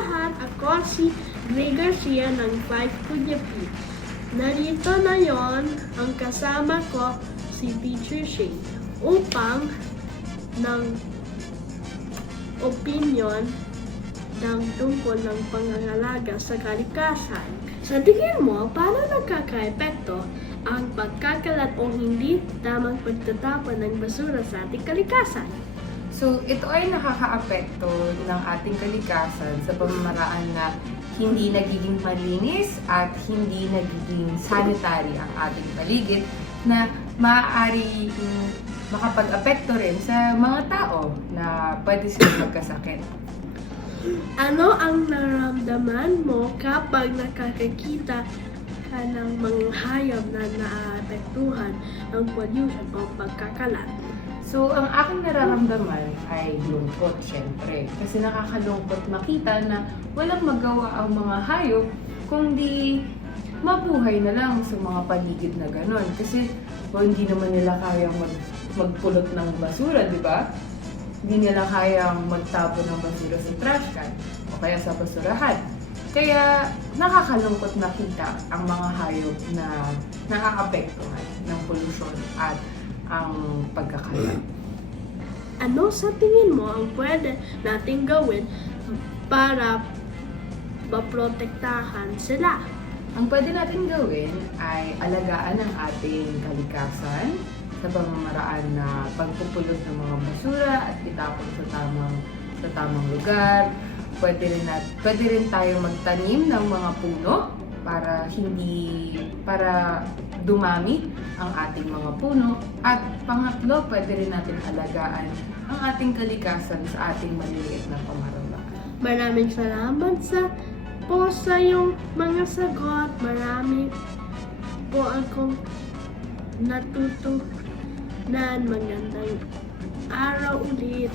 lahat, ako si Greg Garcia ng 5 Kuya P. Narito na yon ang kasama ko si Teacher Shane upang ng opinion ng tungkol ng pangangalaga sa kalikasan. Sa tingin mo, paano nagkakaepekto ang pagkakalat o hindi tamang pagtatapon ng basura sa ating kalikasan? So, ito ay nakakaapekto ng ating kalikasan sa pamamaraan na hindi nagiging malinis at hindi nagiging sanitary ang ating paligid na maaari makapag-apekto rin sa mga tao na pwede silang magkasakit. Ano ang nararamdaman mo kapag nakakakita ka ng mga hayop na naapektuhan ng pollution o pagkakalat? So, ang aking nararamdaman ay lungkot, syempre. Kasi nakakalungkot makita na walang magawa ang mga hayop kung di mabuhay na lang sa mga paligid na ganon. Kasi hindi naman nila kayang magpulot ng basura, di ba? Hindi nila kayang magtapon ng basura sa trash can o kaya sa basurahan. Kaya nakakalungkot nakita ang mga hayop na naaapektuhan ng pollution at ang pagkakalat. Ano sa tingin mo ang pwede nating gawin para maprotektahan sila? Ang pwede natin gawin ay alagaan ang ating kalikasan sa pamamaraan na pagpupulot ng mga basura at itapon sa tamang lugar. Pwede rin tayo magtanim ng mga puno para dumami ang ating mga puno. At pangatlo, pwede rin natin alagaan ang ating kalikasan sa ating maliliit na pamamaraan. Maraming salamat sa iyong mga sagot. Marami po akong natutunan. Magandang araw ulit.